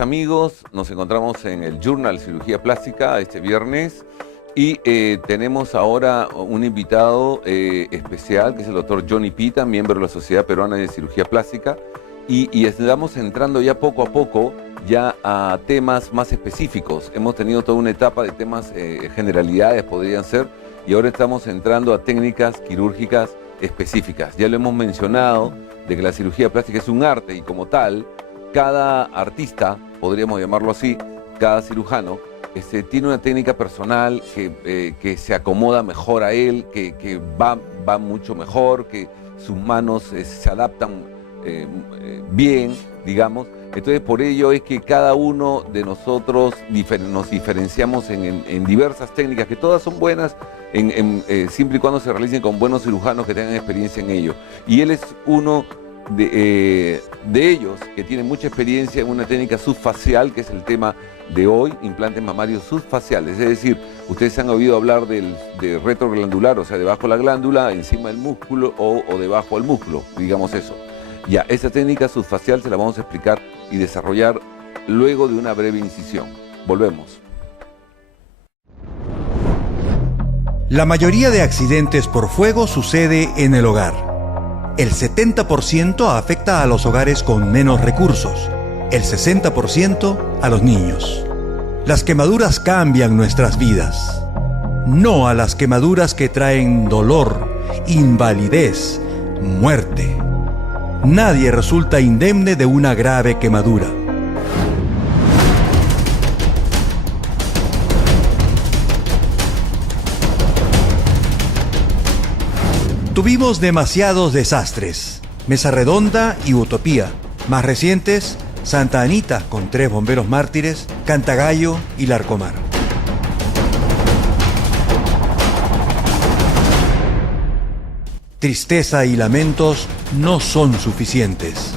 Amigos, nos encontramos en el Journal Cirugía Plástica este viernes y tenemos ahora un invitado especial que es el doctor Johnny Pita, miembro de la Sociedad Peruana de Cirugía Plástica y estamos entrando ya poco a poco ya a temas más específicos. Hemos tenido toda una etapa de temas, generalidades podrían ser, y ahora estamos entrando a técnicas quirúrgicas específicas. Ya lo hemos mencionado de que la cirugía plástica es un arte y como tal, cada artista, podríamos llamarlo así, cada cirujano, tiene una técnica personal que se acomoda mejor a él, que va mucho mejor, que sus manos se adaptan bien, digamos. Entonces, por ello es que cada uno de nosotros nos diferenciamos en diversas técnicas, que todas son buenas, siempre y cuando se realicen con buenos cirujanos que tengan experiencia en ello. Y él es uno de ellos que tiene mucha experiencia en una técnica subfacial, que es el tema de hoy, implantes mamarios subfaciales. Es decir, ustedes han oído hablar de retroglandular, o sea, debajo de la glándula, encima del músculo o debajo del músculo, digamos eso. Ya, esa técnica subfacial se la vamos a explicar y desarrollar luego de una breve incisión. Volvemos. La mayoría de accidentes por fuego sucede en el hogar. El 70% afecta a los hogares con menos recursos, el 60% a los niños. Las quemaduras cambian nuestras vidas, no a las quemaduras que traen dolor, invalidez, muerte. Nadie resulta indemne de una grave quemadura. Tuvimos demasiados desastres. Mesa Redonda y Utopía. Más recientes, Santa Anita con 3 bomberos mártires, Cantagallo y Larcomar. Tristeza y lamentos no son suficientes.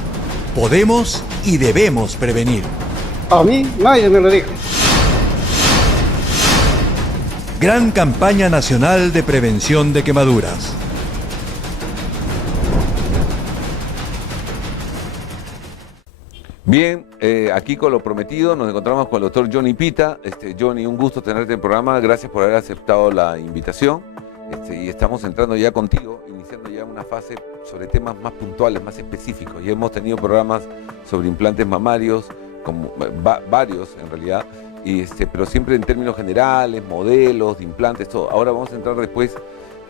Podemos y debemos prevenir. A mí nadie me lo dijo. Gran campaña nacional de prevención de quemaduras. Bien, aquí con lo prometido nos encontramos con el doctor Johnny Pita. Johnny, un gusto tenerte en el programa, gracias por haber aceptado la invitación. Y estamos entrando ya contigo, iniciando ya una fase sobre temas más puntuales, más específicos. Ya hemos tenido programas sobre implantes mamarios, como, varios en realidad, pero siempre en términos generales, modelos de implantes, todo. Ahora vamos a entrar después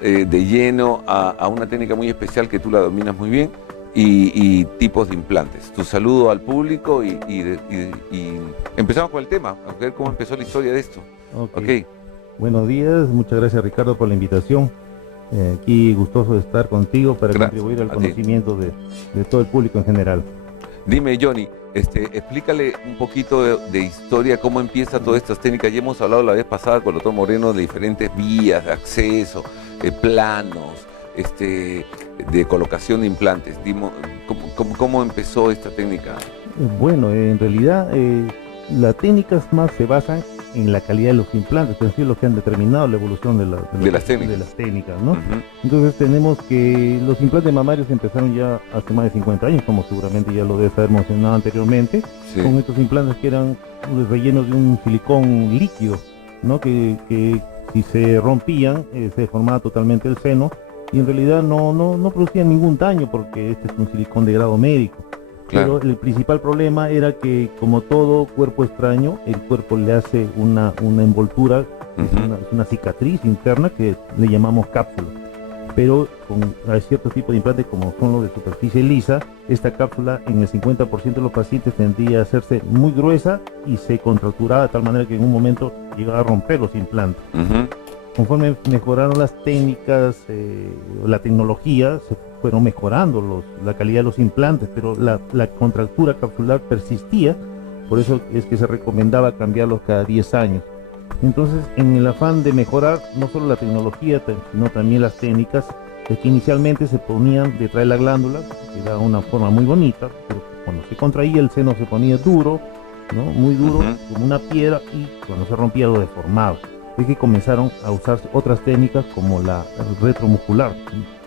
de lleno a una técnica muy especial que tú la dominas muy bien. Y tipos de implantes. Tu saludo al público y empezamos con el tema, a ver cómo empezó la historia de esto. Okay. Buenos días, muchas gracias Ricardo por la invitación. Aquí gustoso de estar contigo para contribuir al conocimiento de todo el público en general. Dime, Johnny, explícale un poquito de historia, cómo empieza todas estas técnicas. Ya hemos hablado la vez pasada con el doctor Moreno de diferentes vías de acceso, planos, de colocación de implantes. ¿Cómo empezó esta técnica? Bueno, en realidad las técnicas más se basan en la calidad de los implantes, es decir, los que han determinado la evolución de las técnicas, ¿no? Entonces tenemos que los implantes mamarios empezaron ya hace más de 50 años, como seguramente ya lo debes haber mencionado anteriormente, con estos implantes que eran rellenos de un silicón líquido, ¿no? Que si se rompían se deformaba totalmente el seno, y en realidad no producían ningún daño porque este es un silicón de grado médico. Claro. Pero el principal problema era que, como todo cuerpo extraño, el cuerpo le hace una envoltura, es una cicatriz interna que le llamamos cápsula. Pero hay ciertos tipos de implantes, como son los de superficie lisa, esta cápsula en el 50% de los pacientes tendría a hacerse muy gruesa y se contracturaba de tal manera que en un momento llegaba a romper los implantes. Conforme mejoraron las técnicas, la tecnología, se fueron mejorando la calidad de los implantes, pero la contractura capsular persistía, por eso es que se recomendaba cambiarlos cada 10 años. Entonces, en el afán de mejorar no solo la tecnología, sino también las técnicas, es que inicialmente se ponían detrás de la glándula, que da una forma muy bonita, pero cuando se contraía el seno se ponía duro, ¿no? Muy duro, como una piedra, y cuando se rompía lo deformaba. Es que comenzaron a usar otras técnicas como la retromuscular,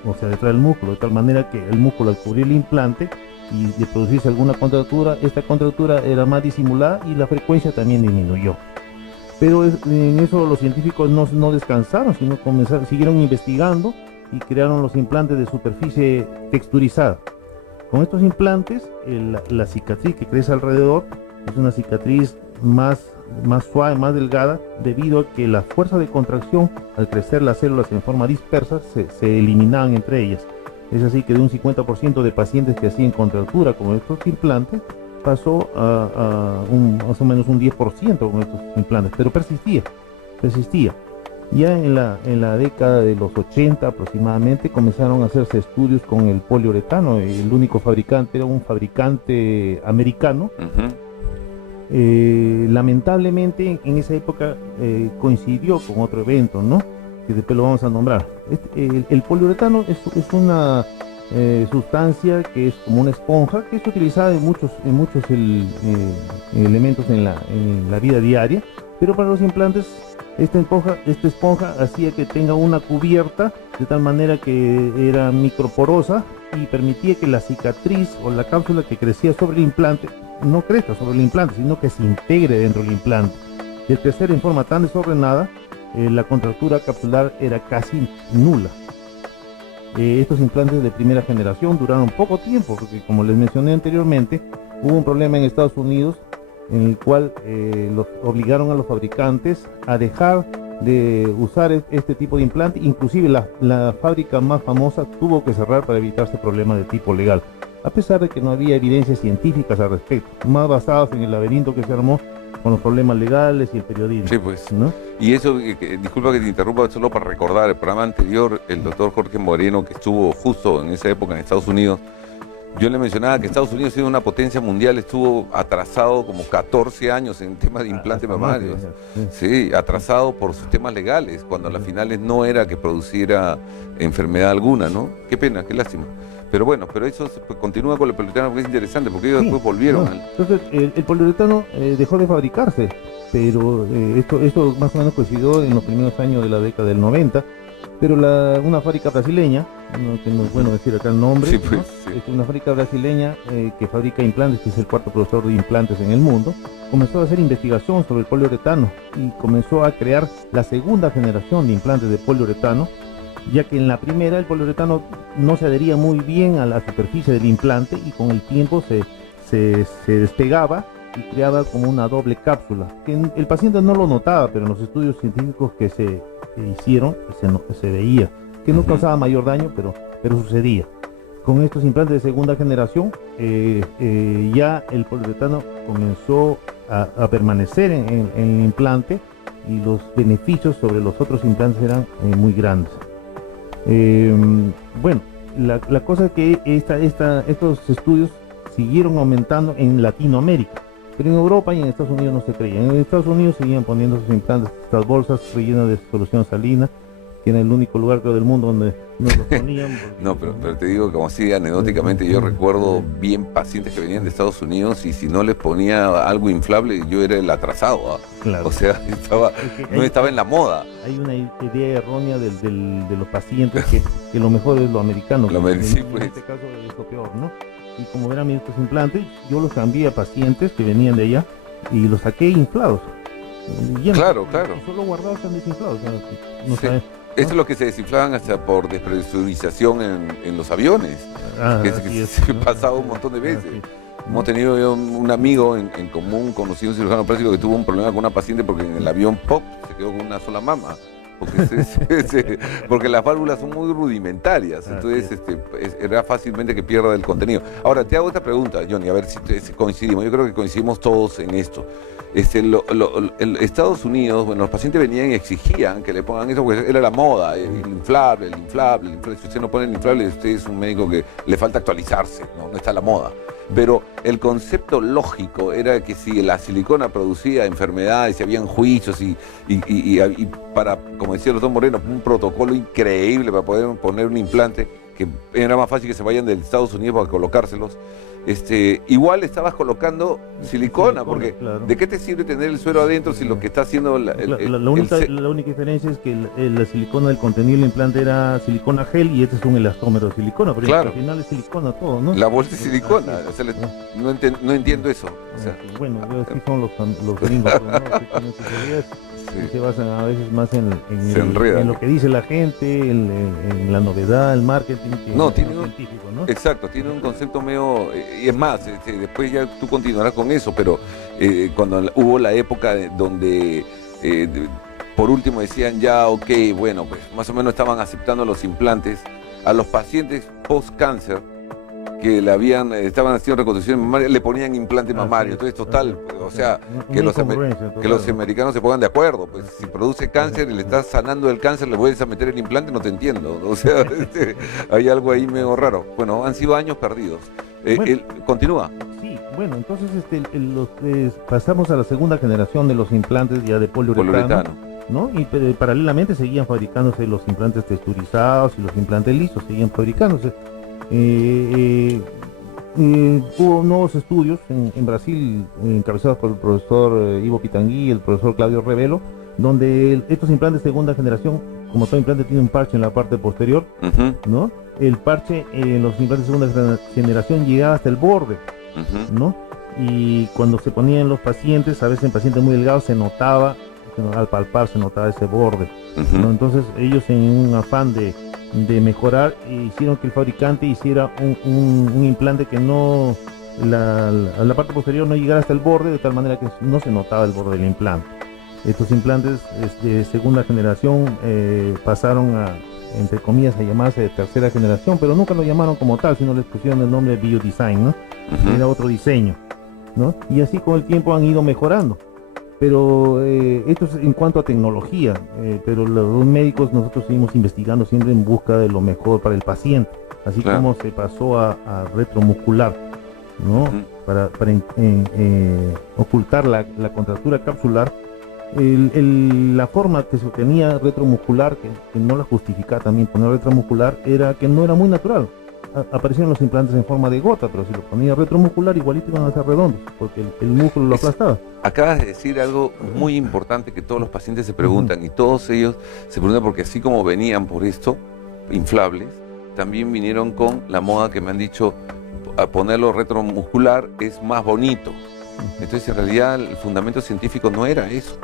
o sea, detrás del músculo, de tal manera que el músculo, al cubrir el implante, y de producirse alguna contractura, esta contractura era más disimulada y la frecuencia también disminuyó. Pero en eso los científicos no descansaron, sino siguieron investigando y crearon los implantes de superficie texturizada. Con estos implantes, la cicatriz que crece alrededor es una cicatriz más suave, más delgada, debido a que la fuerza de contracción, al crecer las células en forma dispersa, se eliminaban entre ellas. Es así que de un 50% de pacientes que hacían contractura con estos implantes, pasó a más o menos un 10% con estos implantes, pero persistía. Ya en la década de los 80 aproximadamente comenzaron a hacerse estudios con el poliuretano. El único fabricante era un fabricante americano. Lamentablemente en esa época coincidió con otro evento, ¿no?, que después lo vamos a nombrar. El poliuretano es una sustancia que es como una esponja, que es utilizada en muchos elementos en la vida diaria, pero para los implantes esta esponja hacía que tenga una cubierta de tal manera que era microporosa y permitía que la cicatriz o la cápsula que crecía sobre el implante no crezca sobre el implante, sino que se integre dentro del implante. Y al crecer en forma tan desordenada, la contractura capsular era casi nula. Estos implantes de primera generación duraron poco tiempo, porque como les mencioné anteriormente, hubo un problema en Estados Unidos en el cual los obligaron a los fabricantes a dejar de usar este tipo de implante. Inclusive la fábrica más famosa tuvo que cerrar para evitarse problemas de tipo legal, a pesar de que no había evidencias científicas al respecto, más basadas en el laberinto que se armó con los problemas legales y el periodismo. Sí, pues. ¿No? Y eso, disculpa que te interrumpa, solo para recordar, el programa anterior, el doctor Jorge Moreno, que estuvo justo en esa época en Estados Unidos, yo le mencionaba que Estados Unidos, siendo una potencia mundial, estuvo atrasado como 14 años en temas de implantes mamarios. Sí, atrasado por sus temas legales, cuando a las finales no era que produciera enfermedad alguna, ¿no? Qué pena, qué lástima. Pero bueno, pero eso continúa con el poliuretano porque es interesante, porque ellos después volvieron. Entonces, el poliuretano dejó de fabricarse, pero esto más o menos coincidió en los primeros años de la década del 90, pero una fábrica brasileña, que no es bueno decir acá el nombre, sí, pues, ¿no? Sí. Es una fábrica brasileña que fabrica implantes, que es el cuarto productor de implantes en el mundo, comenzó a hacer investigación sobre el poliuretano y comenzó a crear la segunda generación de implantes de poliuretano, ya que en la primera el poliuretano no se adhería muy bien a la superficie del implante y con el tiempo se despegaba y creaba como una doble cápsula, que el paciente no lo notaba, pero en los estudios científicos que se hicieron se veía que no causaba mayor daño, pero sucedía. Con estos implantes de segunda generación ya el poliuretano comenzó a permanecer en el implante y los beneficios sobre los otros implantes eran muy grandes. Bueno, la cosa es que estos estudios siguieron aumentando en Latinoamérica, pero en Europa y en Estados Unidos no se creían. En Estados Unidos seguían poniendo sus implantes, estas bolsas rellenas de solución salina, que era el único lugar, creo, del mundo donde no los ponían. No, pero te digo, como así anecdóticamente, yo recuerdo bien pacientes que venían de Estados Unidos y si no les ponía algo inflable, yo era el atrasado. Claro. O sea, no estaba en la moda. Hay una idea errónea de los pacientes que lo mejor es lo americano. Sí, pues. En este caso es lo peor, ¿no? Y como verán, estos implantes, yo los cambié a pacientes que venían de allá y los saqué inflados. Claro. Y solo guardados están desinflados. O sea, no Sí. saben. Esto es lo que se desinflaban hasta por despresurización en los aviones. Que se pasaba un montón de veces. Sí. Hemos tenido yo un amigo en común, conocido, un cirujano plástico, que tuvo un problema con una paciente porque en el avión pop se quedó con una sola mama. Porque las válvulas son muy rudimentarias, entonces era fácilmente que pierda el contenido. Ahora, te hago esta pregunta, Johnny, a ver si coincidimos. Yo creo que coincidimos todos en esto. Estados Unidos, bueno, los pacientes venían y exigían que le pongan eso porque era la moda, el inflable. Si usted no pone el inflable, usted es un médico que le falta actualizarse, no está a la moda. Pero el concepto lógico era que si la silicona producía enfermedades, si habían juicios y para, como decía el doctor Moreno, un protocolo increíble para poder poner un implante, que era más fácil que se vayan de Estados Unidos para colocárselos. Igual estabas colocando silicona, porque claro. ¿De qué te sirve tener el suero adentro si lo que está haciendo la única diferencia es que la silicona del contenido del implante era silicona gel y este es un elastómero de silicona, pero claro. Al final es silicona todo, ¿no? La bolsa es silicona, o sea, no entiendo eso. O sea, bueno, así son los gringos, ¿no? Se basan a veces más en lo que dice la gente, en la novedad, el marketing, que tiene científico, ¿no? Exacto, tiene un concepto medio, y es más, después ya tú continuarás con eso, pero cuando hubo la época donde por último decían ya, ok, bueno, pues más o menos estaban aceptando los implantes a los pacientes post-cáncer, que estaban haciendo reconstrucción mamaria, le ponían implante mamario. Entonces, total, o sea, que los americanos se pongan de acuerdo. Pues si produce cáncer y le estás sanando el cáncer, le vuelves a meter el implante, no te entiendo. O sea, hay algo ahí medio raro. Bueno, han sido años perdidos. Continúa. Sí, bueno, entonces pasamos a la segunda generación de los implantes ya de poliuretano. ¿No? Y paralelamente seguían fabricándose los implantes texturizados y los implantes lisos, seguían fabricándose. Hubo nuevos estudios en Brasil encabezados por el profesor Ivo Pitangui y el profesor Claudio Revelo, donde estos implantes de segunda generación, como todo implante tiene un parche en la parte posterior, ¿no? El parche en los implantes de segunda generación llegaba hasta el borde, ¿no? Y cuando se ponían los pacientes, a veces en pacientes muy delgados se notaba, al palpar se notaba ese borde, ¿no? Entonces ellos, en un afán de mejorar, hicieron que el fabricante hiciera un implante que no, la parte posterior no llegara hasta el borde, de tal manera que no se notaba el borde del implante. Estos implantes de segunda generación pasaron a, entre comillas, a llamarse de tercera generación, pero nunca lo llamaron como tal, sino les pusieron el nombre de Biodesign, ¿no? Era otro diseño, ¿no? Y así con el tiempo han ido mejorando. Pero esto es en cuanto a tecnología, pero los médicos nosotros seguimos investigando siempre en busca de lo mejor para el paciente, así claro. Como se pasó a retromuscular, ¿no? Para ocultar la contractura capsular. La forma que se tenía retromuscular, que no la justificaba también poner retromuscular, era que no era muy natural. Aparecieron los implantes en forma de gota, pero si lo ponía retromuscular igualito iban a ser redondos, porque el músculo lo aplastaba. Acabas de decir algo muy importante que todos los pacientes se preguntan, y todos ellos se preguntan porque así como venían por esto, inflables, también vinieron con la moda que me han dicho, a ponerlo retromuscular es más bonito. Entonces en realidad el fundamento científico no era eso.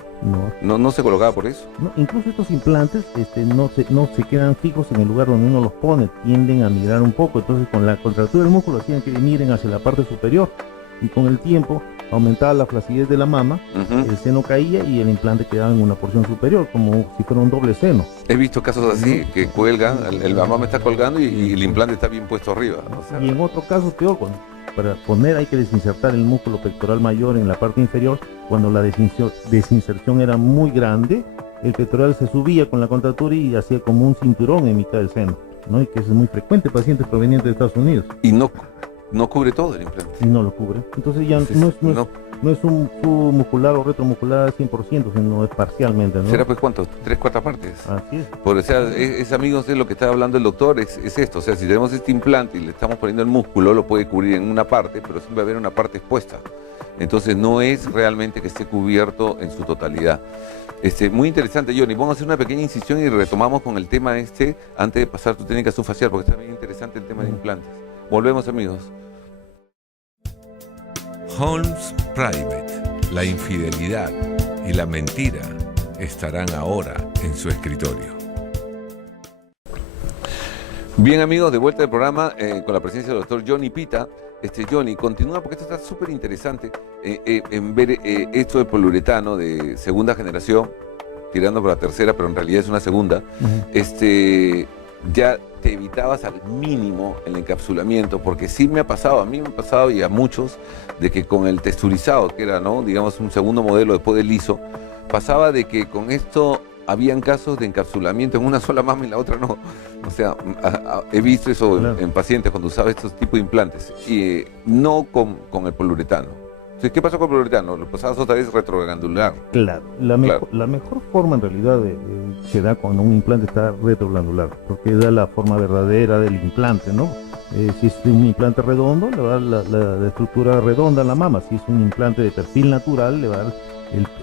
No se colocaba por eso. No, incluso estos implantes no se quedan fijos en el lugar donde uno los pone, tienden a migrar un poco. Entonces con la contractura del músculo hacían que migren hacia la parte superior, y con el tiempo aumentaba la flacidez de la mama, el seno caía y el implante quedaba en una porción superior, como si fuera un doble seno. He visto casos así, que cuelgan, la mama está colgando y el implante está bien puesto arriba. O sea, y en otros casos peor, para poner hay que desinsertar el músculo pectoral mayor en la parte inferior. Cuando la desinserción era muy grande, el pectoral se subía con la contractura y hacía como un cinturón en mitad del seno, ¿no? Y que es muy frecuente en pacientes provenientes de Estados Unidos. Y no cubre todo el implante. Y no lo cubre. Entonces ya no es un submuscular o retromuscular al 100%, sino es parcialmente, ¿no? ¿Será pues cuánto? ¿3/4 partes? Así es. Por, o sea, amigos, es lo que está hablando el doctor, es esto. O sea, si tenemos este implante y le estamos poniendo el músculo, lo puede cubrir en una parte, pero siempre va a haber una parte expuesta. Entonces no es realmente que esté cubierto en su totalidad. Muy interesante, Johnny. Vamos a hacer una pequeña incisión y retomamos con el tema antes de pasar tu técnica subfacial, porque está bien interesante el tema de implantes. Volvemos, amigos. Holmes Private, la infidelidad y la mentira estarán ahora en su escritorio. Bien, amigos, de vuelta al programa con la presencia del doctor Johnny Pita. Johnny, continúa porque esto está súper interesante en ver esto de poliuretano de segunda generación, tirando por la tercera, pero en realidad es una segunda. Ya te evitabas al mínimo el encapsulamiento, porque sí me ha pasado, a mí me ha pasado y a muchos, de que con el texturizado, que era, ¿no?, digamos, un segundo modelo después del liso, pasaba de que con esto habían casos de encapsulamiento en una sola mama y la otra no. O sea, he visto eso en pacientes cuando usaba estos tipos de implantes, y no con el poliuretano. Entonces, ¿qué pasó con el poliuretano? Lo pasabas otra vez retroglandular. Claro, la mejor forma en realidad se da cuando un implante está retroglandular, porque da la forma verdadera del implante, ¿no? Si es un implante redondo, le va a dar la estructura redonda a la mama. Si es un implante de perfil natural, le va a dar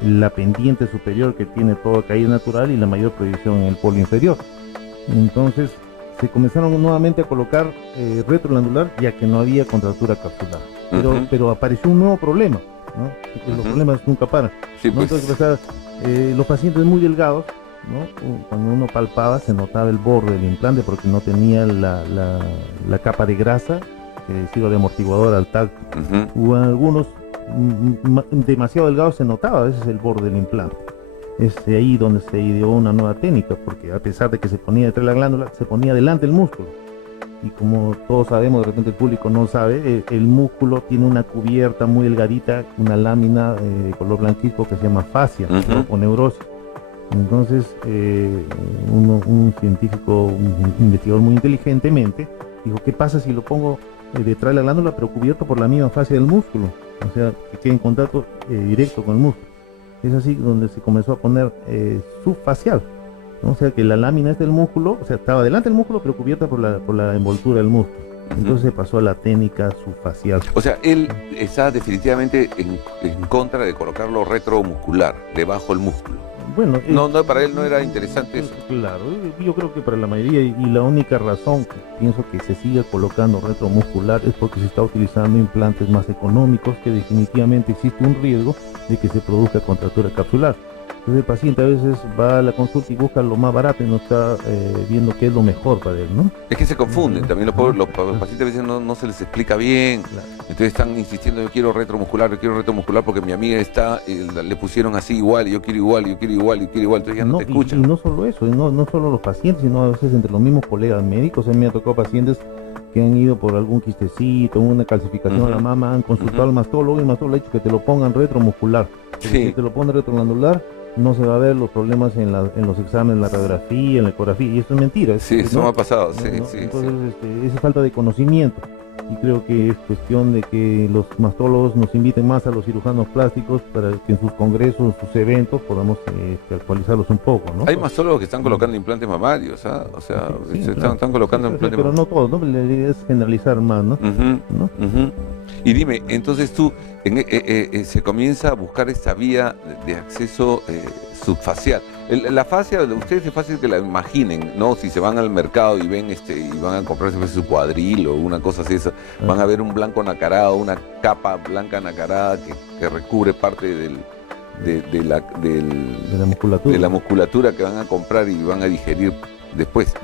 la pendiente superior que tiene toda caída natural y la mayor proyección en el polo inferior. Entonces, se comenzaron nuevamente a colocar retroglandular, ya que no había contractura capsular. Pero apareció un nuevo problema, ¿no? Porque los problemas nunca paran. Sí, ¿no? pues. Entonces, los pacientes muy delgados, ¿no? Cuando uno palpaba se notaba el borde del implante porque no tenía la capa de grasa que sirve de amortiguador al tacto. Hubo algunos demasiado delgados, se notaba a veces el borde del implante. Es ahí donde se ideó una nueva técnica, porque a pesar de que se ponía detrás de la glándula, se ponía delante el músculo. Y como todos sabemos, de repente el público no sabe, el músculo tiene una cubierta muy delgadita, una lámina de color blanquizco que se llama fascia, ¿no? O neurosis. Entonces, un científico, un investigador muy inteligentemente, dijo, ¿qué pasa si lo pongo detrás de la glándula pero cubierto por la misma fascia del músculo? O sea, que quede en contacto directo con el músculo. Es así donde se comenzó a poner subfacial, ¿no? O sea, que la lámina es del músculo, o sea, estaba delante del músculo pero cubierta por la envoltura del músculo. Entonces se pasó a la técnica subfacial. O sea, él está definitivamente en contra de colocarlo retromuscular, debajo del músculo. Bueno, no, para él no era interesante eso. Claro, yo creo que para la mayoría, y la única razón que pienso que se sigue colocando retromuscular es porque se está utilizando implantes más económicos, que definitivamente existe un riesgo de que se produzca contractura capsular. Entonces el paciente a veces va a la consulta y busca lo más barato y no está viendo qué es lo mejor para él, ¿no? Es que se confunden, también los pacientes a veces no se les explica bien, claro. Entonces están insistiendo, yo quiero retromuscular porque mi amiga le pusieron así igual, y yo quiero igual, entonces ya no te escuchan. Y no solo eso, no solo los pacientes, sino a veces entre los mismos colegas médicos. A mí me ha tocado pacientes que han ido por algún quistecito, una calcificación a la mama, han consultado al mastólogo y el mastólogo le ha dicho que te lo pongan retromuscular. Si te lo ponen retroglandular, no se va a ver los problemas en los exámenes, en la radiografía, en la ecografía, y eso es mentira. Sí, eso me ha pasado, sí. Entonces, es falta de conocimiento, y creo que es cuestión de que los mastólogos nos inviten más a los cirujanos plásticos para que en sus congresos, sus eventos, podamos actualizarlos un poco, ¿no? Hay mastólogos que están colocando implantes mamarios, ¿ah? O sea, están colocando implantes pero no todos, ¿no? La idea es generalizar más, ¿no? Y dime, entonces tú, se comienza a buscar esta vía de acceso subfacial. La fascia de ustedes es fácil que la imaginen, ¿no? Si se van al mercado y ven y van a comprarse su cuadril o una cosa así, van a ver un blanco nacarado, una capa blanca nacarada que recubre parte de la musculatura que van a comprar y van a digerir después.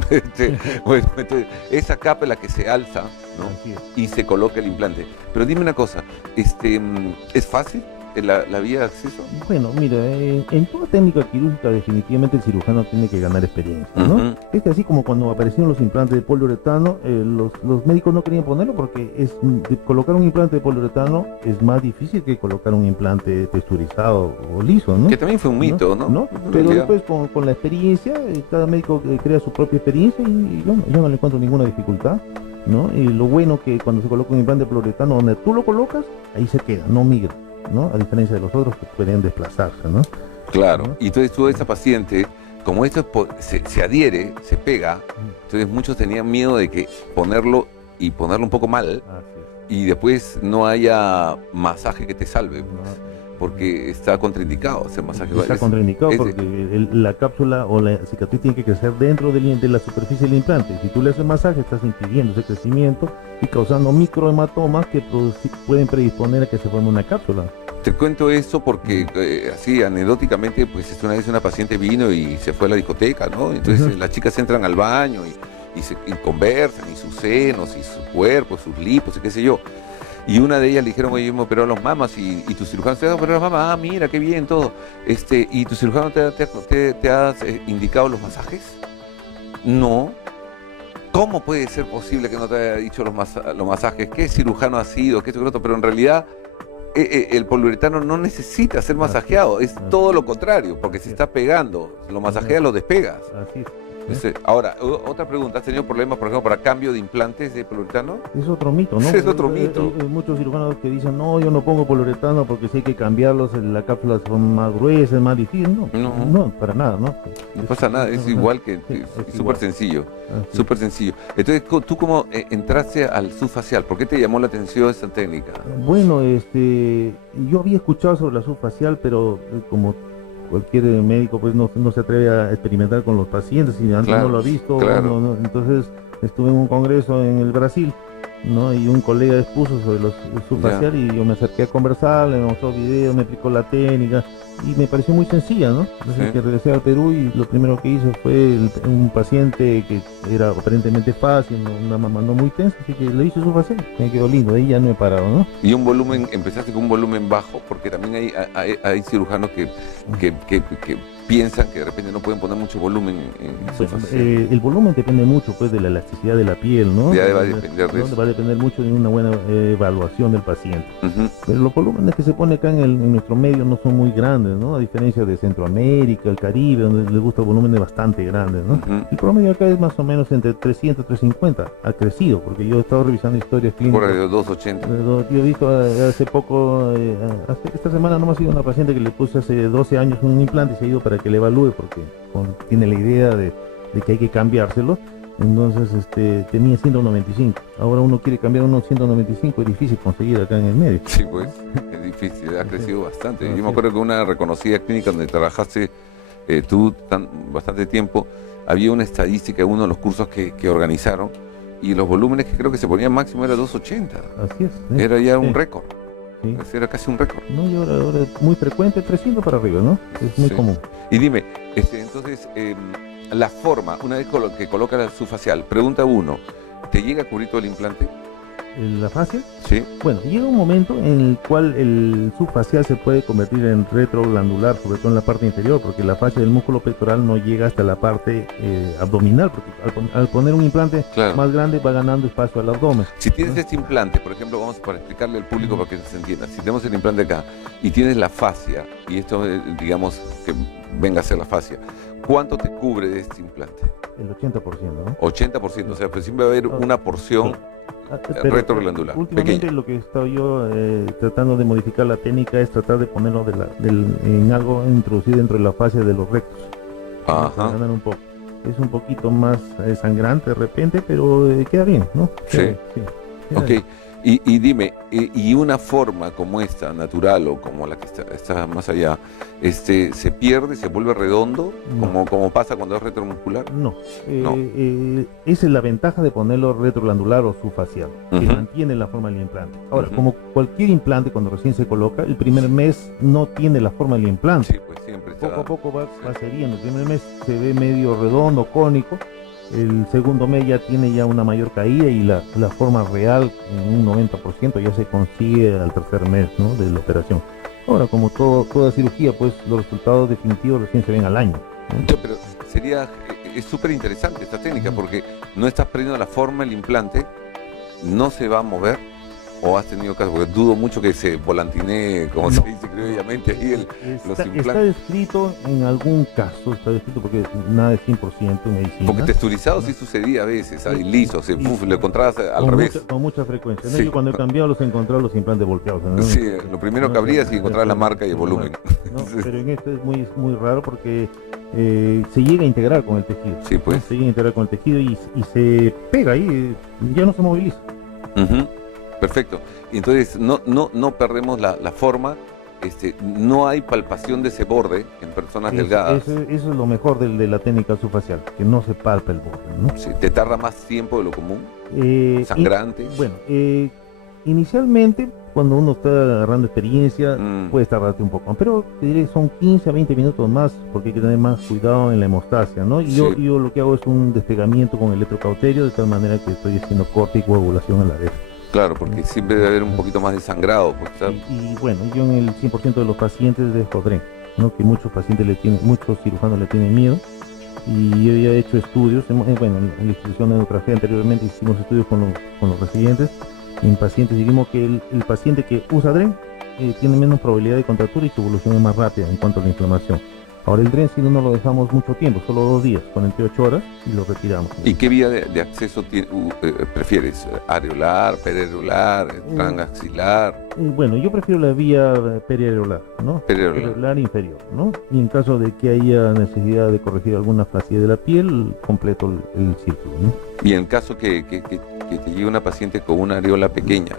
Bueno, entonces, esa capa es la que se alza, ¿no? Y se coloca el implante. Pero dime una cosa, ¿es fácil la vía de acceso? Bueno, mira, en toda técnica quirúrgica definitivamente el cirujano tiene que ganar experiencia, ¿no? Es que así como cuando aparecieron los implantes de poliuretano, los médicos no querían ponerlo porque colocar un implante de poliuretano es más difícil que colocar un implante texturizado o liso, ¿no? Que también fue un mito, ¿no? Pero después con la experiencia, cada médico crea su propia experiencia y yo no le encuentro ninguna dificultad, ¿no? Y lo bueno que cuando se coloca un implante de poliuretano, donde tú lo colocas, ahí se queda, no migra, ¿no? A diferencia de los otros que pueden desplazarse, ¿no? Claro, ¿no? Y entonces tú, esa paciente, como esto se adhiere, se pega, entonces muchos tenían miedo de que ponerlo un poco mal y después no haya masaje que te salve, porque está contraindicado ese masaje. Está contraindicado porque la cápsula o la cicatriz tiene que crecer dentro de la superficie del implante. Si tú le haces masaje, estás impidiendo ese crecimiento y causando microhematomas que pueden predisponer a que se forme una cápsula. Te cuento eso porque así anecdóticamente, pues una vez una paciente vino y se fue a la discoteca, ¿no? Entonces las chicas entran al baño y conversan, y sus senos, y su cuerpo, sus lipos, y qué sé yo. Y una de ellas le dijeron, oye, me operó los mamas, y tu cirujano te ha operado las mamas, mira, qué bien todo. ¿Y tu cirujano te ha indicado los masajes? No. ¿Cómo puede ser posible que no te haya dicho los masajes? ¿Qué cirujano ha sido? ¿Qué otro? Pero en realidad el poliuretano no necesita ser masajeado, es todo lo contrario, porque se está pegando, lo masajeas, lo despegas. Así es. Ahora, otra pregunta, ¿has tenido problemas, por ejemplo, para cambio de implantes de poliuretano? Es otro mito, ¿no? Es otro mito. Hay muchos cirujanos que dicen, no, yo no pongo poliuretano porque si hay que cambiarlos, las cápsulas son más gruesas, más difíciles. No, para nada, ¿no? No pasa nada, es igual que es súper sencillo, súper sencillo. Entonces, ¿tú cómo entraste al subfacial? ¿Por qué te llamó la atención esa técnica? Bueno, yo había escuchado sobre la subfacial, pero como cualquier médico pues no se atreve a experimentar con los pacientes y antes no lo ha visto, entonces estuve en un congreso en el Brasil, ¿no? Y un colega expuso sobre los subfacial y yo me acerqué a conversar, le mostró videos, me explicó la técnica y me pareció muy sencilla, ¿no? Entonces que regresé al Perú y lo primero que hice fue un paciente que era aparentemente fácil, una mamá no muy tensa, así que le hice subfacial, me quedó lindo, ahí ya no he parado, ¿no? Y un volumen, empezaste con un volumen bajo, porque también hay cirujanos que piensan que de repente no pueden poner mucho volumen en subfacial. El volumen depende mucho pues de la elasticidad de la piel, ¿no? Ya va a depender de eso. Va a depender mucho de una buena evaluación del paciente. Pero los volúmenes que se pone acá en nuestro medio no son muy grandes, ¿no? A diferencia de Centroamérica, el Caribe, donde les gusta volúmenes bastante grandes, ¿no? El promedio acá es más o menos entre 300 y 350. Ha crecido, porque yo he estado revisando historias clínicas. Por de 280. Yo he visto hace poco, esta semana nomás ha sido una paciente que le puse hace 12 años un implante y se ha ido para que le evalúe, porque tiene la idea de que hay que cambiárselo. Entonces tenía 195, ahora uno quiere cambiar unos 195, es difícil conseguir acá en el medio. Sí, pues, es difícil, ha crecido bastante. Yo me acuerdo que una reconocida clínica donde trabajaste tú bastante tiempo, había una estadística en uno de los cursos que organizaron, y los volúmenes que creo que se ponían máximo era 280. Así es. Era ya un récord. Sí. Era casi un récord. No, y ahora es muy frecuente, 300 para arriba, ¿no? Es muy común. Y dime, entonces, la forma, una vez que coloca la subfacial, pregunta 1, ¿te llega a cubrir todo el implante? ¿La fascia? Sí. Bueno, llega un momento en el cual el subfacial se puede convertir en retroglandular, sobre todo en la parte inferior, porque la fascia del músculo pectoral no llega hasta la parte abdominal, porque al poner un implante más grande va ganando espacio al abdomen. Si tienes este implante, por ejemplo, vamos para explicarle al público para que se entienda, si tenemos el implante acá y tienes la fascia, y esto digamos que venga a ser la fascia, ¿cuánto te cubre de este implante? El 80%, ¿no? 80%, o sea, pues siempre va a haber una porción retroglandular. Últimamente pequeña. Lo que he estado yo tratando de modificar la técnica es tratar de ponerlo en algo introducido dentro de la fascia de los rectos. Para ganar un poco. Es un poquito más sangrante de repente, pero queda bien, ¿no? Sí. Ok. Bien. Y dime, y una forma como esta, natural, o como la que está más allá, ¿se pierde, se vuelve redondo, como pasa cuando es retromuscular? No. Esa es la ventaja de ponerlo retroglandular o subfacial, que mantiene la forma del implante. Ahora, como cualquier implante cuando recién se coloca, el primer mes no tiene la forma del implante. Sí, pues siempre poco a poco va cediendo. El primer mes se ve medio redondo, cónico. El segundo mes ya tiene ya una mayor caída y la forma real en un 90% ya se consigue al tercer mes, ¿no? De la operación. Ahora, como toda cirugía, pues los resultados definitivos recién se ven al año, ¿no? Pero es súper interesante esta técnica, porque no estás perdiendo la forma del implante, no se va a mover, o has tenido casos, porque dudo mucho que se volantinee, como se dice criollamente, ahí los implantes. Está descrito en algún caso, porque nada es 100% en medicina. Porque texturizado sí sucedía a veces, liso, lo encontrabas al revés. Con mucha frecuencia. Sí. Yo cuando he cambiado los he encontrado los implantes volteados, ¿no? Sí, lo primero que abrías y encontrabas la marca y el volumen. No, pero en esto es muy raro porque se llega a integrar con el tejido. Sí, pues. Se llega a integrar con el tejido y se pega ahí, ya no se moviliza. Perfecto. Y entonces no perdemos la forma, no hay palpación de ese borde en personas delgadas. Eso es lo mejor de la técnica subfacial, que no se palpa el borde, ¿no? Sí, ¿te tarda más tiempo de lo común? ¿Sangrante? Bueno, inicialmente, cuando uno está agarrando experiencia, puede tardarte un poco, pero te diré que son 15 a 20 minutos más, porque hay que tener más cuidado en la hemostasia, ¿no? Y yo lo que hago es un despegamiento con electrocauterio, de tal manera que estoy haciendo corte y coagulación a la vez. Claro, porque siempre debe haber un poquito más de sangrado. Pues, y bueno, yo en el 100% de los pacientes de Jodren, ¿no? Que muchos cirujanos le tienen miedo, y yo ya he hecho estudios, en la institución de Neutrafea anteriormente hicimos estudios con los residentes, en pacientes, y vimos que el paciente que usa DREN tiene menos probabilidad de contractura y su evolución es más rápida en cuanto a la inflamación. Ahora el Drency no lo dejamos mucho tiempo, solo 2 días, 48 horas, y lo retiramos. ¿Y qué vía de acceso prefieres? ¿Areolar, periareolar, transaxilar? Bueno, yo prefiero la vía periareolar, ¿no? Periareolar inferior, ¿no? Y en caso de que haya necesidad de corregir alguna flacidez de la piel, completo el círculo, ¿no? Y en caso que te llegue una paciente con una areola pequeña,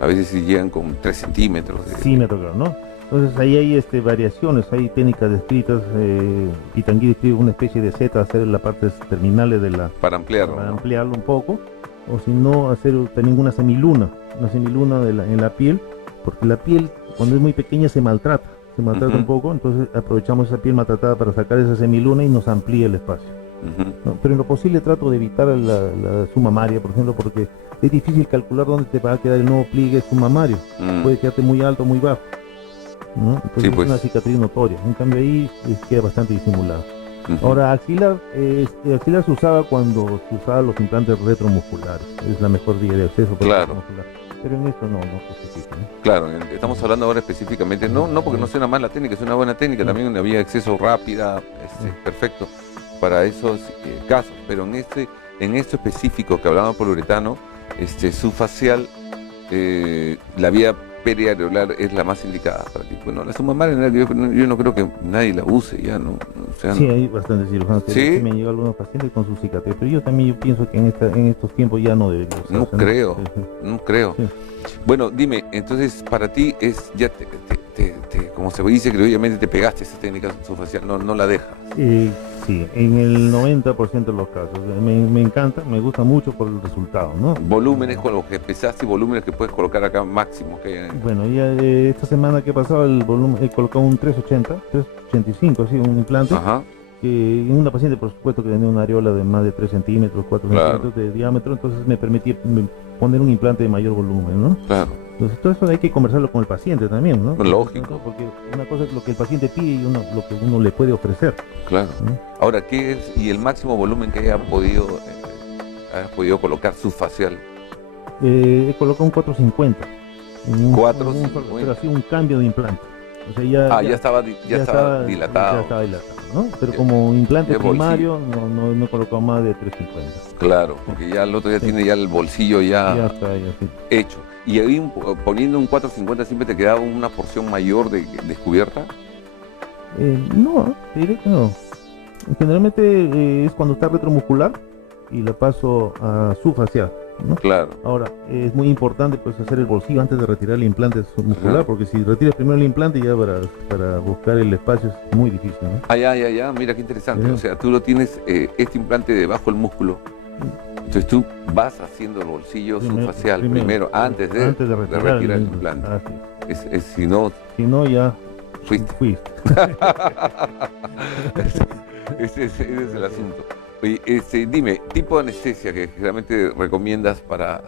a veces si llegan con 3 centímetros. Sí, me toca, ¿no? Entonces ahí hay variaciones, hay técnicas descritas, Pitangui describe una especie de Z, hacer las partes terminales de la... Para ampliarlo. Para ampliarlo un poco, o si no, hacer también una semiluna en la piel, porque la piel cuando es muy pequeña se maltrata un poco, entonces aprovechamos esa piel maltratada para sacar esa semiluna y nos amplía el espacio. ¿No? Pero en lo posible trato de evitar la sumamaria, por ejemplo, porque es difícil calcular dónde te va a quedar el nuevo pliegue sumamario, puede quedarte muy alto, muy bajo, ¿no? Entonces sí, pues. Es una cicatriz notoria, en cambio ahí queda bastante disimulado. Ahora, axilar se usaba cuando se usaban los implantes retromusculares, es la mejor vía de acceso para el retromuscular. Pero en esto no justifica, ¿no? Claro, estamos hablando ahora específicamente, no porque no sea una mala técnica, es una buena técnica, también una vía de acceso rápida, perfecto para esos casos, pero en esto específico que hablaba poliuretano, subfacial, la vía periareolar es la más indicada para ti. Bueno, la sumamaria yo no creo que nadie la use ya, ¿no? O sea, sí, hay bastantes cirujanos que ¿sí? Me han llegado algunos pacientes con su cicatriz, pero yo pienso que en estos tiempos ya no debería usarse. No creo. Sí. Bueno, dime, entonces para ti es ya como se dice, que obviamente te pegaste esa técnica subfacial, no la dejas. Sí, en el 90% de los casos. Me encanta, me gusta mucho por el resultado, ¿no? Volúmenes con los que empezaste y volúmenes que puedes colocar acá máximo que hay. Bueno, ya esta semana que pasaba el volumen, he colocado un 385, así, un implante. Ajá. Que en una paciente, por supuesto, que tenía una areola de más de 3 centímetros, 4 centímetros de diámetro, entonces me permitía poner un implante de mayor volumen, ¿no? Claro. Entonces todo eso hay que conversarlo con el paciente también, ¿no? Lógico. Porque una cosa es lo que el paciente pide y lo que uno le puede ofrecer. Claro. ¿No? Ahora, ¿qué es y el máximo volumen que hayas podido colocar subfacial? He colocado un 450. 450. Pero así un cambio de implante. O sea, ya estaba dilatado. Ya estaba dilatado, ¿no? Pero como implante primario no he colocado más de 350. Claro, porque ya el otro ya tiene ya el bolsillo ya está, hecho. Y ahí poniendo un 450 siempre te quedaba una porción mayor de descubierta. No, diré que no. Generalmente es cuando está retromuscular y la paso a subfacial, ¿no? Claro. Ahora, es muy importante pues hacer el bolsillo antes de retirar el implante submuscular, porque si retiras primero el implante ya para buscar el espacio es muy difícil, ¿no? Ya, mira qué interesante. O sea, tú lo tienes, este implante debajo del músculo. Entonces tú vas haciendo el bolsillo subfacial primero antes de retirar el implante. Si no ya fuiste. Ese es el asunto. Oye, dime, tipo de anestesia que realmente recomiendas para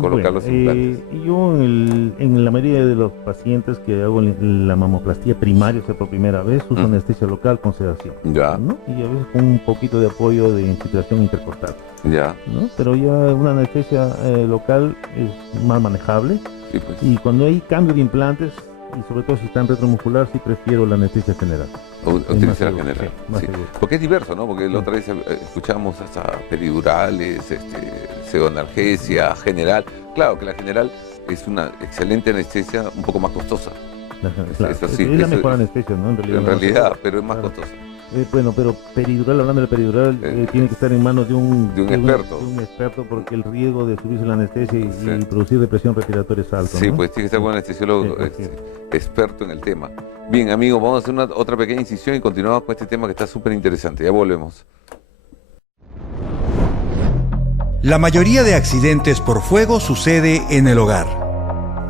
colocar los implantes. Yo en la mayoría de los pacientes que hago la mamoplastia primaria, o sea, por primera vez, uso anestesia local con sedación. Ya. ¿No? Y a veces con un poquito de apoyo de infiltración intercostal. Ya. ¿No? Pero ya una anestesia local es más manejable. Sí, pues. Y cuando hay cambio de implantes, y sobre todo si está en retromuscular, sí prefiero la anestesia general. Utilizar la general. Sí. Porque es diverso, ¿no? Porque la otra vez escuchamos hasta peridurales, pseudoanalgesia, general. Claro que la general es una excelente anestesia, un poco más costosa. Claro, es la mejor anestesia, ¿no? En realidad, pero es más costosa. Bueno, pero peridural, hablando de peridural, tiene que estar en manos de un experto, porque el riesgo de subirse la anestesia y producir depresión respiratoria es alto. Sí, ¿no? pues tiene que ser un anestesiólogo experto en el tema. Bien, amigos, vamos a hacer otra pequeña incisión y continuamos con este tema que está súper interesante. Ya volvemos. La mayoría de accidentes por fuego sucede en el hogar.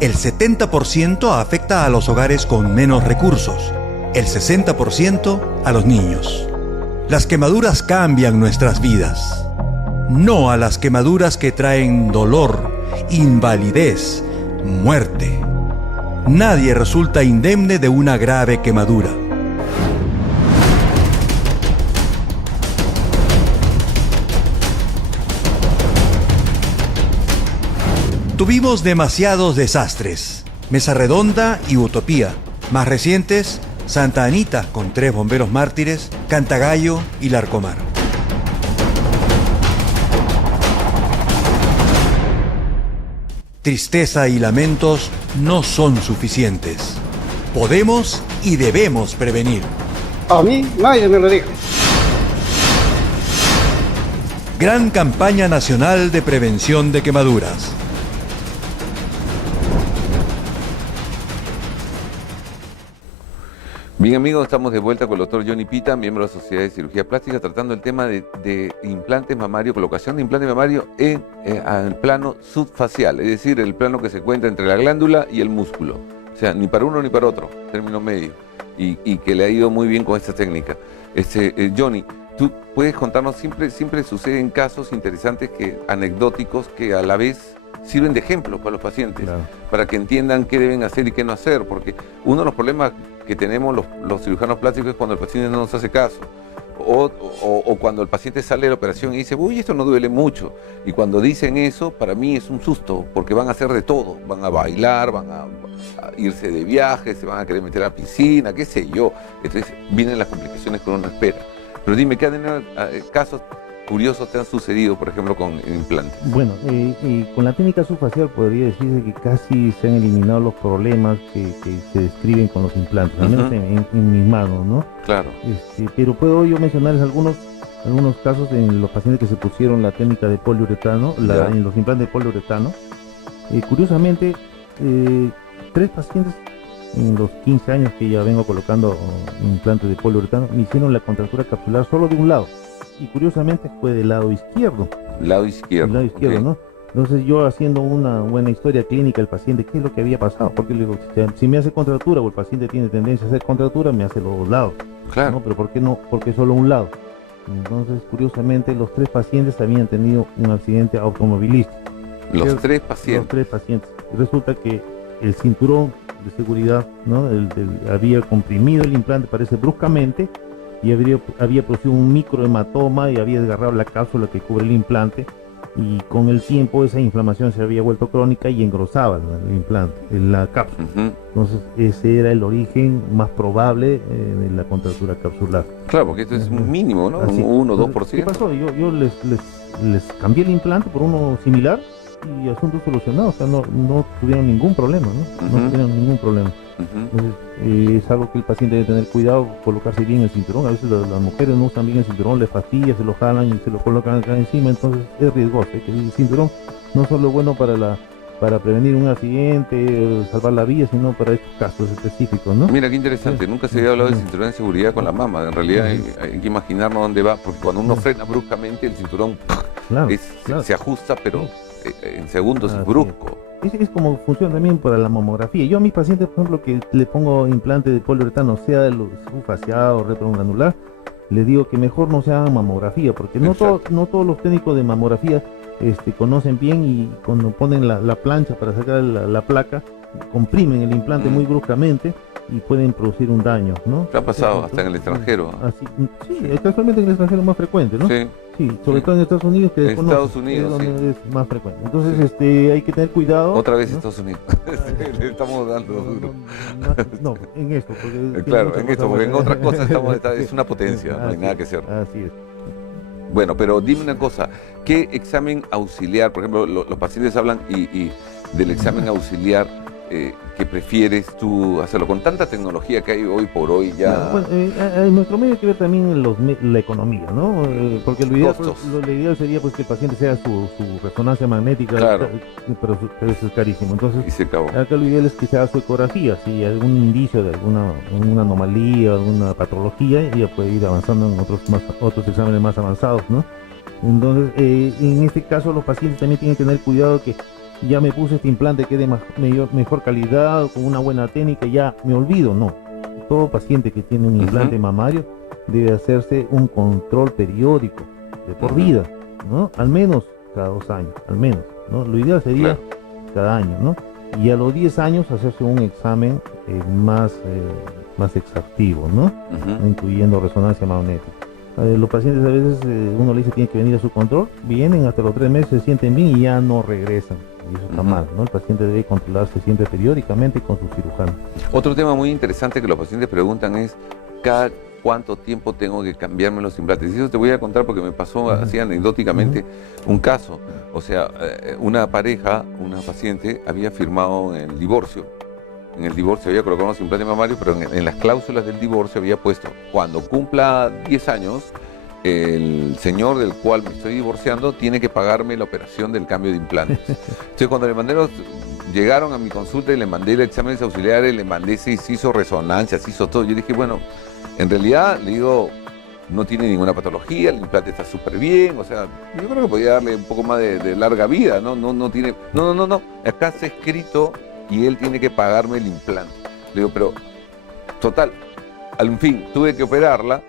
El 70% afecta a los hogares con menos recursos. El 60% a los niños. Las quemaduras cambian nuestras vidas. No a las quemaduras que traen dolor, invalidez, muerte. Nadie resulta indemne de una grave quemadura. Tuvimos demasiados desastres. Mesa Redonda y Utopía. Más recientes, Santa Anita con 3 bomberos mártires, Cantagallo y Larcomar. Tristeza y lamentos no son suficientes. Podemos y debemos prevenir. A mí nadie me lo dijo. Gran campaña nacional de prevención de quemaduras. Bien amigos, estamos de vuelta con el doctor Johnny Pita, miembro de la Sociedad de Cirugía Plástica, tratando el tema de implantes mamarios, colocación de implantes mamarios en el plano subfacial, es decir, el plano que se encuentra entre la glándula y el músculo. O sea, ni para uno ni para otro, término medio. Y que le ha ido muy bien con esta técnica. Johnny, tú puedes contarnos, siempre suceden casos interesantes, anecdóticos, que a la vez sirven de ejemplo para los pacientes, claro, para que entiendan qué deben hacer y qué no hacer, porque uno de los problemas que tenemos los cirujanos plásticos es cuando el paciente no nos hace caso, o cuando el paciente sale de la operación y dice, uy, esto no duele mucho, y cuando dicen eso, para mí es un susto, porque van a hacer de todo, van a bailar, van a irse de viaje, se van a querer meter a la piscina, qué sé yo, entonces vienen las complicaciones que uno no espera. Pero dime, ¿qué casos curiosos te han sucedido, por ejemplo, con implantes? Bueno, con la técnica subfacial podría decirse que casi se han eliminado los problemas que se describen con los implantes, al menos en mis manos, ¿no? Claro. Pero puedo yo mencionarles algunos casos en los pacientes que se pusieron la técnica de poliuretano, en los implantes de poliuretano. Curiosamente, 3 pacientes en los 15 años que ya vengo colocando implantes de poliuretano me hicieron la contractura capsular solo de un lado. Y curiosamente fue del lado izquierdo. Lado izquierdo. Del lado izquierdo, okay, ¿no? Entonces yo haciendo una buena historia clínica al paciente, ¿qué es lo que había pasado? Porque le digo, si me hace contractura o el paciente tiene tendencia a hacer contractura, me hace los 2 lados. Claro. ¿No? Pero ¿por qué no? Porque solo un lado. Entonces, curiosamente, los 3 pacientes habían tenido un accidente automovilístico. Los 3 pacientes. Los 3 pacientes. Y resulta que el cinturón de seguridad, ¿no? Había comprimido el implante, parece bruscamente, y había producido un microhematoma y había desgarrado la cápsula que cubre el implante, y con el tiempo esa inflamación se había vuelto crónica y engrosaba el implante, la cápsula. Entonces ese era el origen más probable de la contractura capsular. Claro, porque esto es un mínimo, ¿no? Un 1 o 2%. ¿Qué pasó? Yo les cambié el implante por uno similar y asunto solucionado, o sea, no tuvieron ningún problema, ¿no? No tuvieron ningún problema. Entonces, es algo que el paciente debe tener cuidado, colocarse bien el cinturón. A veces las mujeres no usan bien el cinturón, les fastidia, se lo jalan y se lo colocan acá encima, entonces es riesgoso. Que el cinturón no solo es bueno para prevenir un accidente, salvar la vida, sino para estos casos específicos, ¿no? Mira, qué interesante, nunca se había hablado de cinturón de seguridad con la mama. En realidad hay que imaginarnos dónde va, porque cuando uno frena bruscamente, el cinturón se ajusta, pero en segundos es brusco. Es como funciona también para la mamografía. Yo a mis pacientes, por ejemplo, que le pongo implante de poliuretano, sea de subfacial o retrogranular, les digo que mejor no se hagan mamografía, porque no todos los técnicos de mamografía conocen bien, y cuando ponen la plancha para sacar la placa, comprimen el implante muy bruscamente y pueden producir un daño, ¿no? ¿Qué ha pasado hasta en el extranjero? Sí, casualmente en el extranjero es más frecuente, ¿no? Sí, sobre todo en Estados Unidos, que en Estados Unidos, es más frecuente. Entonces, hay que tener cuidado. Otra vez, ¿no? Estados Unidos. Le estamos dando duro. No, en esto. Porque claro, en esto, porque en otras cosas es una potencia, no hay nada que hacer. Así es. Bueno, pero dime una cosa, ¿qué examen auxiliar? Por ejemplo, los pacientes hablan y del examen auxiliar que prefieres tú hacerlo con tanta tecnología que hay hoy por hoy ya. Bueno, en nuestro medio hay que ver también la economía, ¿no? Porque lo ideal sería pues que el paciente sea su resonancia magnética, claro, pero eso es carísimo. Entonces, y se acabó. Acá lo ideal es que sea su ecografía, si hay algún indicio de alguna anomalía, alguna patología, ya puede ir avanzando en otros exámenes más avanzados, ¿no? Entonces, en este caso los pacientes también tienen que tener cuidado que ya me puse este implante que es de mejor calidad, con una buena técnica, ya me olvido. No, todo paciente que tiene un implante mamario debe hacerse un control periódico de por vida, ¿no? Al menos cada 2 años, al menos, ¿no? Lo ideal sería cada año, ¿no? Y a los 10 años hacerse un examen más exhaustivo, ¿no? Incluyendo resonancia magnética. Los pacientes a veces uno le dice tiene que venir a su control, vienen hasta los 3 meses, se sienten bien y ya no regresan. y eso está mal, ¿no? El paciente debe controlarse siempre periódicamente con su cirujano. Otro tema muy interesante que los pacientes preguntan es cada cuánto tiempo tengo que cambiarme los implantes. Y eso te voy a contar porque me pasó así anecdóticamente un caso. O sea, una pareja, una paciente, había firmado en el divorcio. En el divorcio había colocado unos implantes mamarios, pero en las cláusulas del divorcio había puesto, cuando cumpla 10 años, el señor del cual me estoy divorciando tiene que pagarme la operación del cambio de implantes. Entonces, cuando llegaron a mi consulta y le mandé los exámenes auxiliares, le mandé, se hizo resonancia, se hizo todo. Yo dije, bueno, en realidad, le digo, no tiene ninguna patología, el implante está súper bien, o sea, yo creo que podría darle un poco más de larga vida, ¿no? No tiene, no, acá está escrito y él tiene que pagarme el implante. Le digo, pero, total, al fin, tuve que operarla,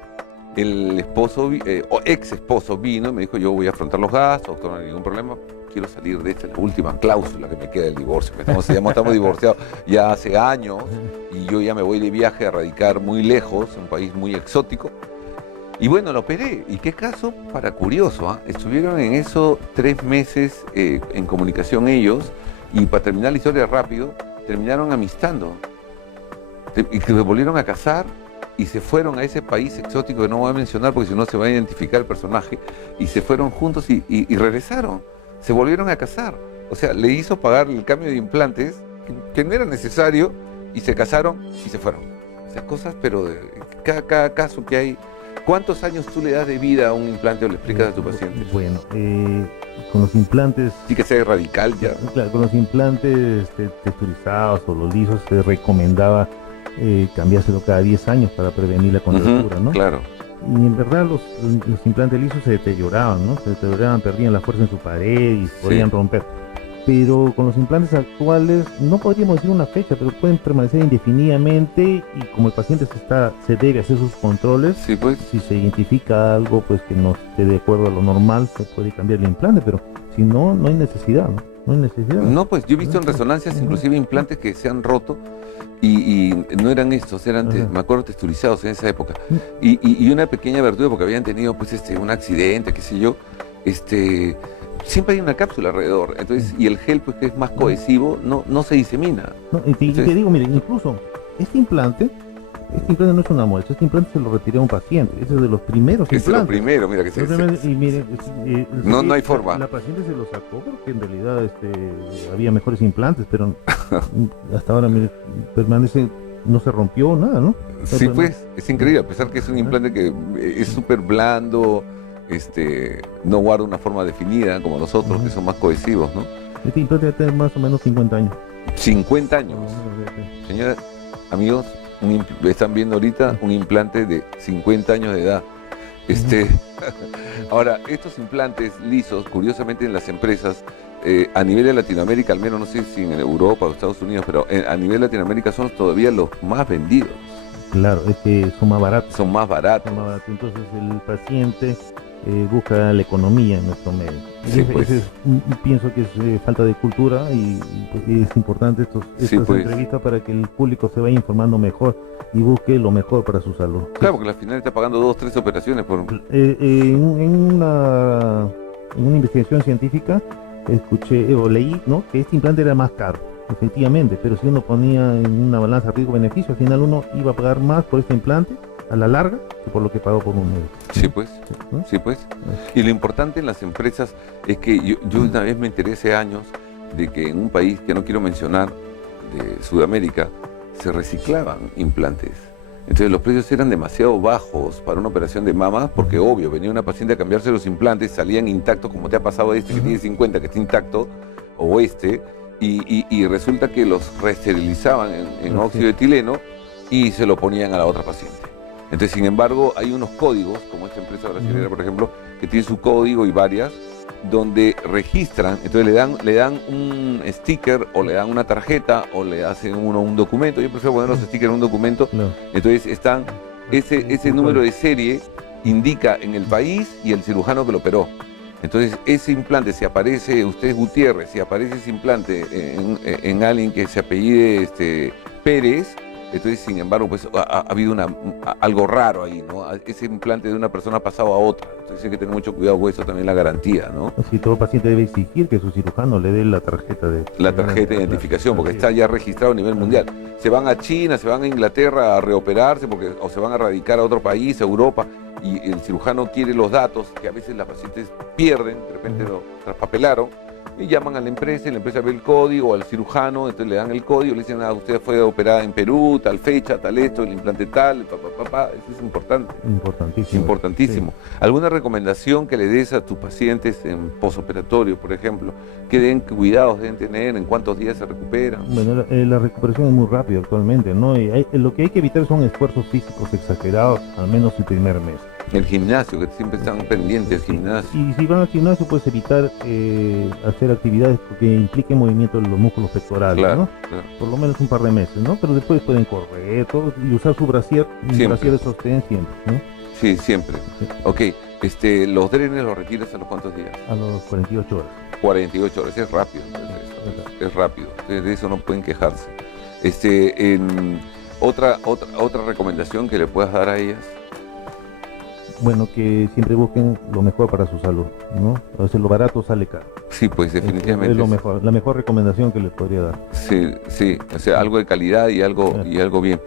el esposo, o ex esposo vino y me dijo, yo voy a afrontar los gastos, doctor, no hay ningún problema, quiero salir de esta, la última cláusula que me queda del divorcio, estamos divorciados ya hace años y yo ya me voy de viaje a radicar muy lejos, un país muy exótico. Y bueno, lo operé. ¿Y qué caso para curioso? Estuvieron en eso 3 meses en comunicación ellos y para terminar la historia rápido, terminaron amistando. Y se volvieron a casar y se fueron a ese país exótico que no voy a mencionar porque si no se va a identificar el personaje. Y se fueron juntos y regresaron. Se volvieron a casar. O sea, le hizo pagar el cambio de implantes que no era necesario y se casaron y se fueron. O sea, cosas, pero de cada caso que hay. ¿Cuántos años tú le das de vida a un implante o le explicas a tu paciente? Bueno, con los implantes... Sí que sea radical ya. Claro, con los implantes texturizados o los lisos se recomendaba cambiárselo cada 10 años para prevenir la contractura, ¿no? Claro. Y en verdad los implantes lisos se deterioraban, ¿no? Se deterioraban, perdían la fuerza en su pared y podían romper. Pero con los implantes actuales no podríamos decir una fecha, pero pueden permanecer indefinidamente y como el paciente se debe hacer sus controles, sí, pues. Si se identifica algo pues que no esté de acuerdo a lo normal, se puede cambiar el implante, pero si no, no hay necesidad, ¿no? No hay necesidad. No, pues yo he visto en resonancias inclusive implantes que se han roto y no eran estos, eran, me acuerdo, texturizados en esa época. Y una pequeña abertura porque habían tenido pues un accidente, qué sé yo, siempre hay una cápsula alrededor, entonces, y el gel pues que es más cohesivo, no se disemina. No, y te digo, mire, incluso este implante no es una muestra, este implante se lo retiré a un paciente, ese es de los primeros implantes. Es lo primero, mira que y mire, no hay forma. La paciente se lo sacó porque en realidad había mejores implantes, pero hasta ahora mire, permanece, no se rompió nada, ¿no? Sí, pues, es increíble, a pesar que es un implante que es súper blando, no guarda una forma definida como los otros, que son más cohesivos, ¿no? Este implante debe tener más o menos 50 años. 50 años. Señora, amigos, están viendo ahorita un implante de 50 años de edad. Ahora, estos implantes lisos, curiosamente en las empresas, a nivel de Latinoamérica, al menos no sé si en Europa o Estados Unidos, pero a nivel de Latinoamérica son todavía los más vendidos. Claro, es que son más baratos. Son más baratos. Entonces el paciente busca la economía en nuestro medio. Sí, pues. Pienso que es falta de cultura y es importante estas entrevistas para que el público se vaya informando mejor y busque lo mejor para su salud. Claro, porque al final está pagando 2 o 3 operaciones por... En una investigación científica escuché o leí, ¿no?, que este implante era más caro, efectivamente, pero si uno ponía en una balanza riesgo-beneficio, al final uno iba a pagar más por este implante a la larga que por lo que pagó por un médico. Sí, pues. ¿No? Sí, pues. Y lo importante en las empresas es que yo una vez me enteré hace años de que en un país que no quiero mencionar, de Sudamérica, se reciclaban implantes. Entonces los precios eran demasiado bajos para una operación de mama, porque obvio, venía una paciente a cambiarse los implantes, salían intactos, como te ha pasado que tiene 50, que está intacto, o y resulta que los reesterilizaban en óxido de etileno y se lo ponían a la otra paciente. Entonces, sin embargo, hay unos códigos, como esta empresa brasileña, por ejemplo, que tiene su código y varias, donde registran, entonces le dan un sticker o le dan una tarjeta o le hacen un documento. Yo prefiero poner los stickers en un documento. Entonces están, ese número de serie indica en el país y el cirujano que lo operó. Entonces ese implante, si aparece, usted es Gutiérrez, si aparece ese implante en alguien que se apellide Pérez, Entonces, sin embargo, pues ha habido algo raro ahí, ¿no? Ese implante de una persona ha pasado a otra. Entonces hay que tener mucho cuidado con eso, también la garantía, ¿no? Sí, todo paciente debe exigir que su cirujano le dé la tarjeta de identificación, porque está ya registrado a nivel mundial. Se van a China, se van a Inglaterra a reoperarse, o se van a radicar a otro país, a Europa, y el cirujano quiere los datos, que a veces las pacientes pierden, de repente lo traspapelaron, y llaman a la empresa, y la empresa ve el código, al cirujano, entonces le dan el código, le dicen, usted fue operada en Perú, tal fecha, tal esto, el implante tal, eso es importante. Importantísimo. Sí. ¿Alguna recomendación que le des a tus pacientes en posoperatorio, por ejemplo? ¿Qué cuidados deben tener? ¿En cuántos días se recuperan? Bueno, la recuperación es muy rápida actualmente, ¿no? Y lo que hay que evitar son esfuerzos físicos exagerados, al menos el primer mes. El gimnasio, que siempre están pendientes del gimnasio. Y si van al gimnasio, puedes evitar hacer actividades que impliquen movimiento de los músculos pectorales, ¿no? Claro. Por lo menos un par de meses, ¿no? Pero después pueden correr y usar su brasier, brasier de sostén siempre, ¿no? Sí, siempre. Sí. Ok, ¿los drenes los retiras a los cuántos días? A los 48 horas. 48 horas, es rápido, es rápido. De eso no pueden quejarse. Otra recomendación que le puedas dar a ellas. Bueno, que siempre busquen lo mejor para su salud, ¿no? A veces lo barato sale caro. Sí, pues definitivamente. Es lo mejor, la mejor recomendación que les podría dar. Sí, o sea, algo de calidad y algo bien.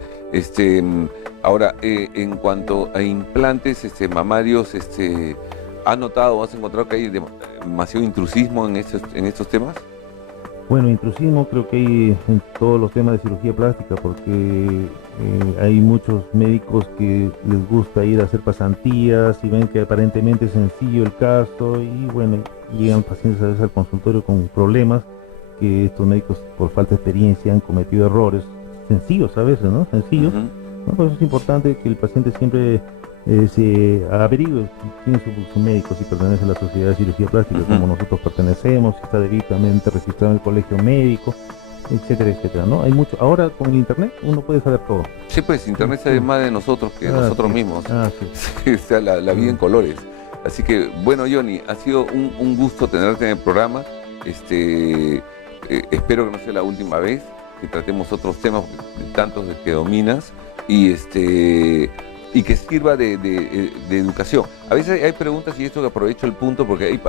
Ahora, en cuanto a implantes mamarios, ¿has notado, has encontrado que hay demasiado intrusismo en estos temas? Bueno, intrusismo creo que hay en todos los temas de cirugía plástica, porque hay muchos médicos que les gusta ir a hacer pasantías y ven que aparentemente es sencillo el caso, y bueno, llegan pacientes a veces al consultorio con problemas que estos médicos, por falta de experiencia, han cometido errores sencillos a veces, ¿no? Sencillos. ¿No? Por eso es importante que el paciente siempre se averigüe quién es su médico, si pertenece a la Sociedad de Cirugía Plástica, como nosotros pertenecemos, si está debidamente registrado en el colegio médico, etcétera, etcétera, ¿no? Hay mucho. Ahora con el internet uno puede saber todo. Sí, pues internet sabe más de nosotros que nosotros mismos. Sí. O sea, la vida en colores. Así que, bueno, Johnny, ha sido un gusto tenerte en el programa. Espero que no sea la última vez, que tratemos otros temas de tantos que dominas, y que sirva de educación. A veces hay preguntas, y esto que aprovecho el punto, porque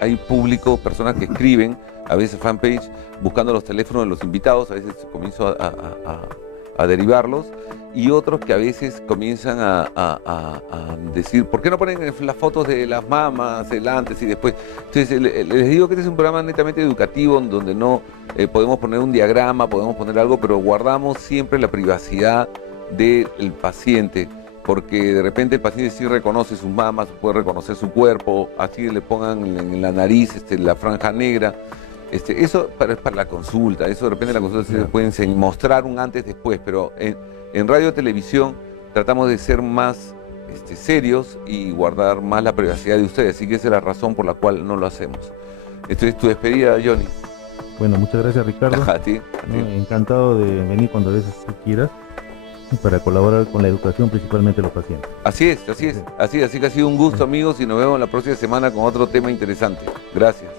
hay público, personas que escriben, a veces fanpage, buscando los teléfonos de los invitados, a veces comienzo a derivarlos, y otros que a veces comienzan a decir, ¿por qué no ponen las fotos de las mamas, el antes y después? Entonces les digo que este es un programa netamente educativo, donde no podemos poner un diagrama, podemos poner algo, pero guardamos siempre la privacidad del paciente, porque de repente el paciente sí reconoce sus mamas, puede reconocer su cuerpo, así le pongan en la nariz la franja negra. Eso es para la consulta, eso de repente en la consulta se pueden mostrar un antes después, pero en radio y televisión tratamos de ser más serios y guardar más la privacidad de ustedes, así que esa es la razón por la cual no lo hacemos. Esto es tu despedida, Johnny. Bueno, muchas gracias, Ricardo. A ti. Encantado de venir cuando a veces tú quieras, para colaborar con la educación, principalmente de los pacientes. Así es. Así que ha sido un gusto, amigos, y nos vemos la próxima semana con otro tema interesante. Gracias.